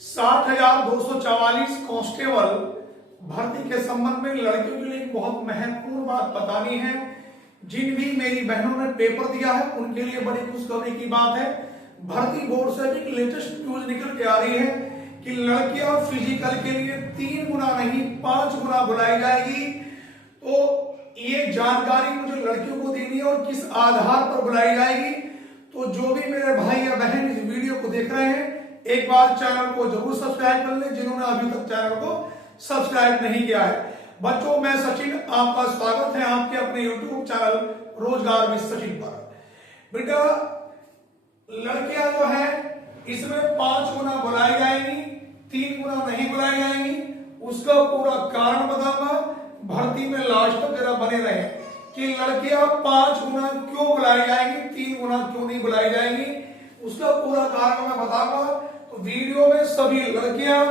60,244 constable भर्ती के संबंध में लड़कियों के लिए एक बहुत महत्वपूर्ण बात बतानी है। जिन भी मेरी बहनों ने पेपर दिया है उनके लिए बड़ी खुशखबरी की बात है। भर्ती बोर्ड से भी लेटेस्ट न्यूज निकल के आ रही है कि लड़कियां फिजिकल के लिए 3 गुना नहीं 5 गुना बुलाई जाएगी। तो ये जानकारी मुझे लड़कियों को देनी है और किस आधार पर बुलाई जाएगी। तो जो भी मेरे भाई या बहन इस वीडियो को देख रहे हैं, एक बार चैनल को जरूर सब्सक्राइब कर लें जिन्होंने अभी तक चैनल को सब्सक्राइब नहीं किया है। बच्चों, मैं सचिन, आपका स्वागत है आपके अपने यूट्यूब चैनल रोजगार विद सचिन पर। बेटा, लड़कियां जो है इसमें 5 गुना बुलाई जाएंगी, 3 गुना नहीं बुलाई जाएंगी। उसका पूरा कारण बताऊंगा। भर्ती में लास्ट तक जरा बने रहे कि लड़कियां 5 गुना क्यों बुलाई जाएंगी, 3 गुना क्यों नहीं बुलाई जाएंगी, उसका पूरा कारण मैं बताऊंगा। तो वीडियो में सभी लड़कियां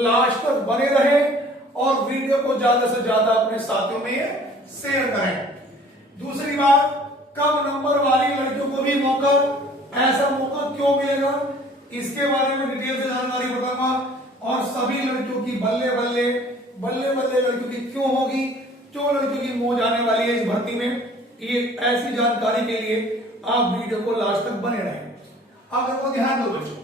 लास्ट तक बने रहे और वीडियो को ज्यादा से ज्यादा अपने साथियों में शेयर करें। दूसरी बात, कम नंबर वाली लड़कियों को भी मौका, ऐसा मौका क्यों मिलेगा, इसके बारे में डिटेल से जानकारी बताऊंगा। और सभी लड़कियों की बल्ले बल्ले लड़कियों की क्यों होगी, क्यों लड़कियों की मौज आने वाली है इस भर्ती में, ये ऐसी जानकारी के लिए आप वीडियो को लास्ट तक बने रहें। अब देखो, ध्यान दो बच्चों,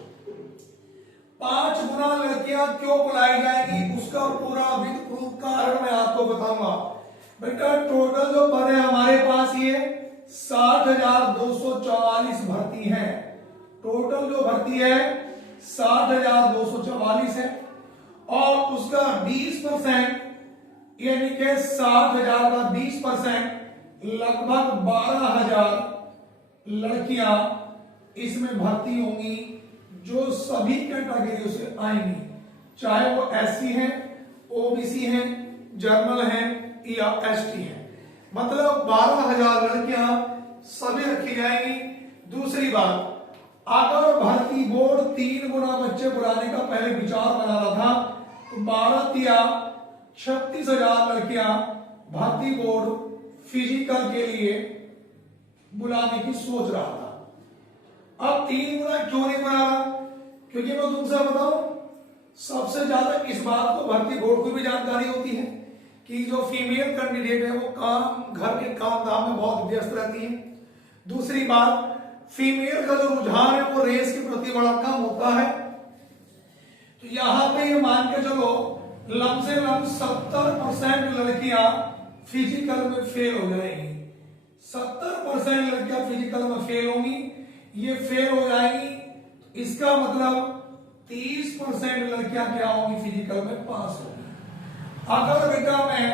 5 गुना लड़कियां क्यों बुलाई जाएंगी उसका पूरा विद प्रूफ कारण मैं आपको बताऊंगा। बेटा, टोटल जो पद है हमारे पास ये 60,244 भर्ती है। टोटल जो भर्ती है 60,244 है और उसका 20% यानी कि 60,000 का 20% लगभग 12,000 लड़कियां इसमें भर्ती होंगी जो सभी कैटेगरियों से आएंगी, चाहे वो एससी है, ओबीसी है, जर्नल है या एसटी है। मतलब 12,000 लड़कियां सभी रखी जाएंगी। दूसरी बात, अगर भर्ती बोर्ड 3 गुना बच्चे बुलाने का पहले विचार बना रहा था तो 12 या 36,000 लड़कियां भर्ती बोर्ड फिजिकल के लिए बुलाने की सोच रहा था। अब 3 गुना क्यों नहीं बना रहा? क्योंकि मैं तुमसे बताऊं, सबसे ज्यादा इस बात को भर्ती बोर्ड को भी जानकारी होती है कि जो फीमेल कैंडिडेट है वो काम, घर के काम धाम में बहुत व्यस्त रहती है। दूसरी बात, फीमेल का जो रुझान है वो रेस के प्रति बड़ा कम होता है। तो यहां पे ये मान के चलो लम से लम 70% लड़कियां फिजिकल में फेल हो जाएंगी। 70% लड़कियां फिजिकल में फेल होंगी। ये फेल हो जाएंगी, इसका मतलब 30% लड़कियां क्या होंगी, फिजिकल में पास होंगी। अगर बेटा मैं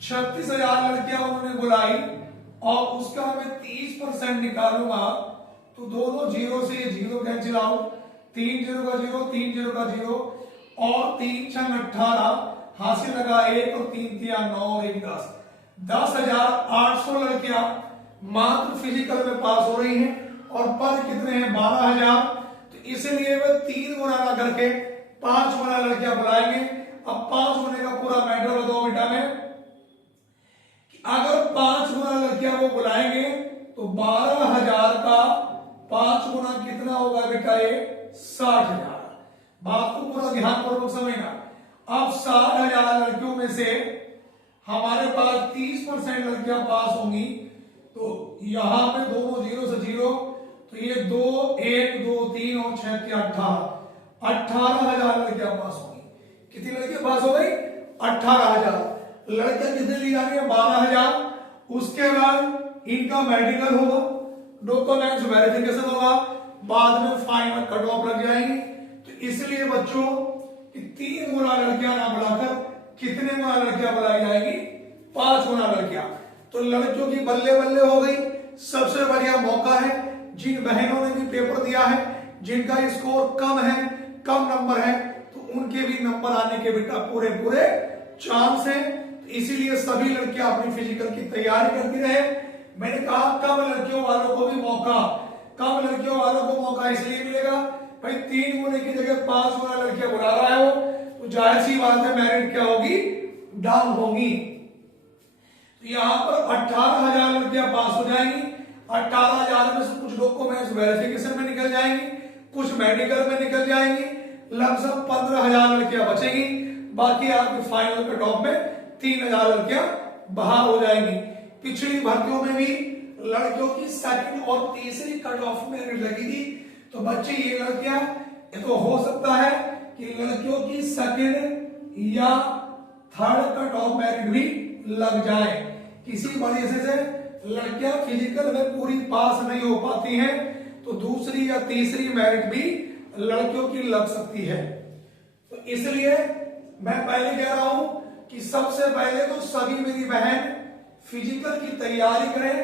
36,000 लड़कियां उन्होंने बुलाई और उसका मैं 30% निकालूंगा तो दोनों जीरो से ये जीरो कैंसिल आउट, 3 0 का 0, 3 0 का 0 और 3 6 18, हासिल लगा 1 और 3 3 9 और 1 10, 10,800 लड़कियां मात्र फिजिकल में पास हो रही हैं और पद कितने हैं, 12,000। तो इसलिए वे 3 गुना ना करके 5 गुना लड़कियां बुलाएंगे। अब 5 गुने का पूरा मैटर बताओ बेटा में कि अगर 5 गुना लड़कियां वो बुलाएंगे तो 12,000 का 5 गुना कितना होगा बेटा, ये 60,000। बात को पूरा ध्यानपूर्वक समझना। अब 60,000 लड़कियों में से हमारे पास 30% लड़कियां पास होंगी। तो यहां पे दोनों जीरो से जीरो, तो ये 2 1 2 3 और 6 के 18,000 लड़कियां पास होंगी। कितनी लड़कियां पास हो गई? 18,000 लड़कियां कितनी ली जानी है? 12,000। उसके बाद इनका मेडिकल होगा, डॉक्यूमेंट्स वेरिफिकेशन होगा, बाद में फाइनल कट ऑफ लग जाएंगी। तो इसलिए बच्चों 3 गुना लड़कियां ना बुलाकर कितने गुना लड़कियां बुलाई जाएगी? 5 गुना लड़कियां। तो लड़कियों की बल्ले बल्ले हो गई। सबसे बढ़िया मौका है जिन बहनों ने भी पेपर दिया है, जिनका स्कोर कम है, कम नंबर है, तो उनके भी नंबर आने के बेटा पूरे पूरे चांस है। तो इसीलिए सभी लड़कियां अपनी फिजिकल की तैयारी करती रहे। मैंने कहा कम लड़कियों वालों को भी मौका, कम लड़कियों वालों को मौका इसलिए मिलेगा भाई 3 गुने की जगह 5 गुना लड़कियां बुला रहा है वो, तो जाहिर सी बात है मेरिट क्या होगी, डाउन होगी। तो यहां पर 18,000 लड़कियां पास हो जाएंगी। 18,000 में से कुछ डॉक्यूमेंट्स वेरिफिकेशन में निकल जाएंगी, कुछ मेडिकल में निकल जाएंगी, लमसम 15,000 लड़कियां बचेंगी, बाकी आपके फाइनल कट ऑफ में 3,000 लड़कियां बाहर हो जाएंगी। पिछली भर्तियों में भी लड़कियों की सेकंड और तीसरी कट ऑफ में लगेगी। तो बच्चे ये लड़कियां, ये तो हो सकता है कि लड़कियों की सेकंड या थर्ड कट ऑफ मेरिट भी लग जाए। किसी वजह से लड़कियां फिजिकल में पूरी पास नहीं हो पाती हैं तो दूसरी या तीसरी मेरिट भी लड़कियों की लग सकती है। तो इसलिए मैं पहले कह रहा हूं कि सबसे पहले तो सभी मेरी बहन फिजिकल की तैयारी करें,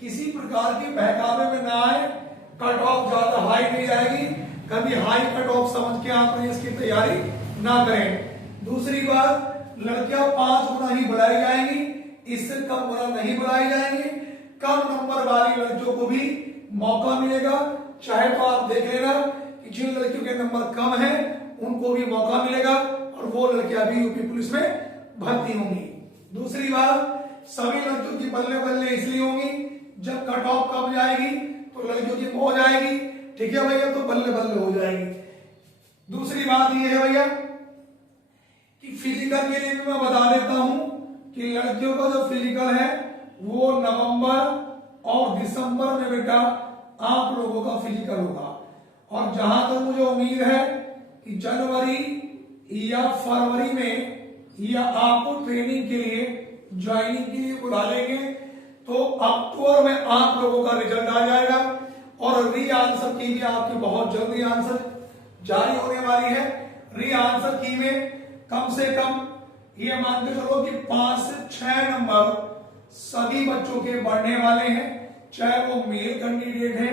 किसी प्रकार की बहकावे में ना आए। कट ऑफ ज्यादा हाई नहीं जाएगी, कभी हाई कट ऑफ समझ के आपने इसकी तैयारी ना करें। दूसरी बात, लड़कियां 5 गुना ही बढ़ाई जाएंगी, इससे कम गुना नहीं बढ़ाई जाएंगी। कम नंबर वाली लड़कियों को भी मौका मिलेगा। चाहे तो आप देख लेना कि जिन लड़कियों के नंबर कम है उनको भी मौका मिलेगा और वो लड़कियां भी यूपी पुलिस में भर्ती होंगी। दूसरी बात, सभी लड़कियों की बल्ले बल्ले इसलिए होंगी जब कट ऑफ कम जाएगी तो लड़कियों की मौज आएगी, ठीक है भैया, तो बल्ले बल्ले हो जाएगी। दूसरी बात ये है भैया कि फिजिकल के लिए भी मैं बता देता हूं कि लड़कियों का जो फिजिकल है वो नवंबर और दिसंबर में बेटा आप लोगों का फिजिकल होगा। और जहां तक मुझे उम्मीद है कि जनवरी या फरवरी में या आपको ट्रेनिंग के लिए ज्वाइनिंग के लिए बुला लेंगे तो अक्टूबर में आप लोगों का रिजल्ट आ जाएगा और री आंसर की भी आपकी बहुत जल्दी आंसर जारी होने वाली है। री आंसर की में कम से कम ये मान के चलो कि 5 से 6 नंबर सभी बच्चों के बढ़ने वाले हैं, चाहे वो मेल कैंडिडेट हैं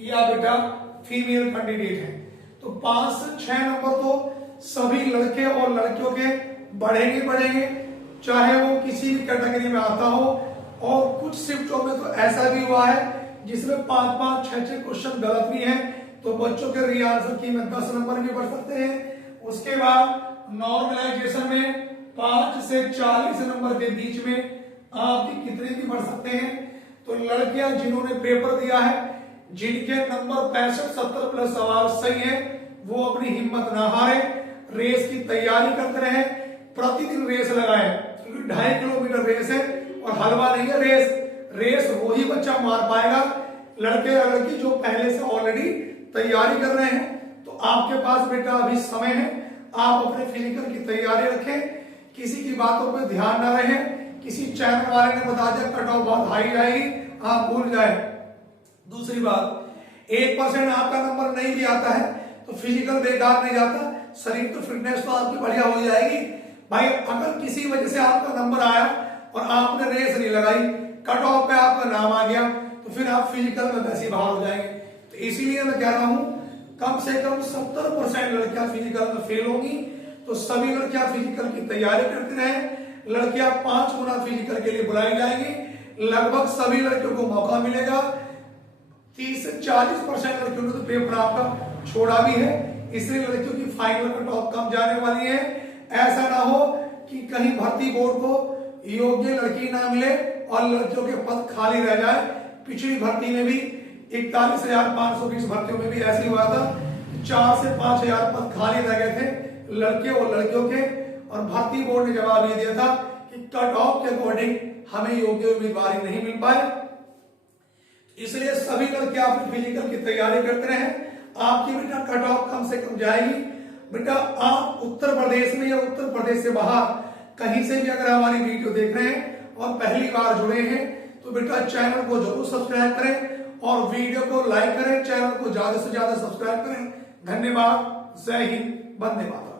या बेटा फीमेल कैंडिडेट हैं। तो 5 से 6 नंबर तो सभी लड़के और लड़कियों के बढ़ेंगे, चाहे वो किसी भी कैटेगरी में आता हो। और कुछ शिफ्टों में तो ऐसा भी हुआ है जिसमें 5-5, 6-6 क्वेश्चन गलत भी हैं, तो बच्चों के री आंसर की में 10 नंबर भी बढ़ सकते हैं। उसके बाद नॉर्मलाइजेशन में 5 से 40 नंबर के बीच में आपके कितने भी बढ़ सकते हैं। तो लड़कियां जिन्होंने पेपर दिया है, जिनके नंबर 65-70 प्लस सवाल सही है, वो अपनी हिम्मत ना हारे, रेस की तैयारी करते रहे, प्रतिदिन रेस लगाए, क्योंकि 2.5 किलोमीटर रेस है और हलवा नहीं है रेस वही बच्चा मार पाएगा, लड़के या लड़की जो पहले से ऑलरेडी तैयारी कर रहे हैं। तो आपके पास बेटा अभी समय है, आप अपने फिजिकल की तैयारी रखें, किसी की बातों पर ध्यान ना रहे। किसी चैनल वाले ने बता दिया कट ऑफ बहुत हाई जाएगी, आप भूल जाए। दूसरी बात, 1% आपका नंबर नहीं भी आता है तो फिजिकल बेकार नहीं जाता, शरीर तो फिटनेस तो आपकी बढ़िया हो जाएगी भाई। अगर किसी वजह से आपका नंबर आया और आपने रेस नहीं लगाई, कट ऑफ पे आपका नाम आ गया, तो फिर आप फिजिकल में वैसे बाहर हो जाएंगे। तो इसीलिए मैं कह रहा हूं कम से कम 70% लड़कियां फिजिकल में फेल होंगी। तो सभी लड़कियां फिजिकल की तैयारी करती रहें। लड़कियां 5 गुना फिजिकल के लिए बुलाई जाएंगी, लगभग सभी लड़कियों को मौका मिलेगा। 30 से 40% लड़कियों ने तो पेपर आपका छोड़ा भी है, इसलिए लड़कियों की फाइनल कट ऑफ कम जाने वाली है। ऐसा ना हो कि कहीं भर्ती बोर्ड को योग्य लड़की ना मिले और लड़कियों के पद खाली रह जाए। पिछली भर्ती में भी 41,520 भर्तियों में भी ऐसे हुआ था, 4 से 5,000 पद खाली रह गए थे लड़के और लड़कियों के, और भर्ती बोर्ड ने जवाब ये दिया था कि कट ऑफ के अकॉर्डिंग हमें योग्य उम्मीदवार नहीं मिल पाए। इसलिए सभी लड़के अपनी फिजिकल की तैयारी करते रहे, आपकी बेटा कट ऑफ कम से कम जाएगी। बेटा आप उत्तर प्रदेश में या उत्तर प्रदेश से बाहर कहीं से भी अगर हमारी वीडियो देख रहे हैं और पहली बार जुड़े हैं तो बेटा चैनल को जरूर सब्सक्राइब करें और वीडियो को लाइक करें, चैनल को ज्यादा से ज्यादा सब्सक्राइब करें। धन्यवाद, जय हिंद, वंदे मातरम।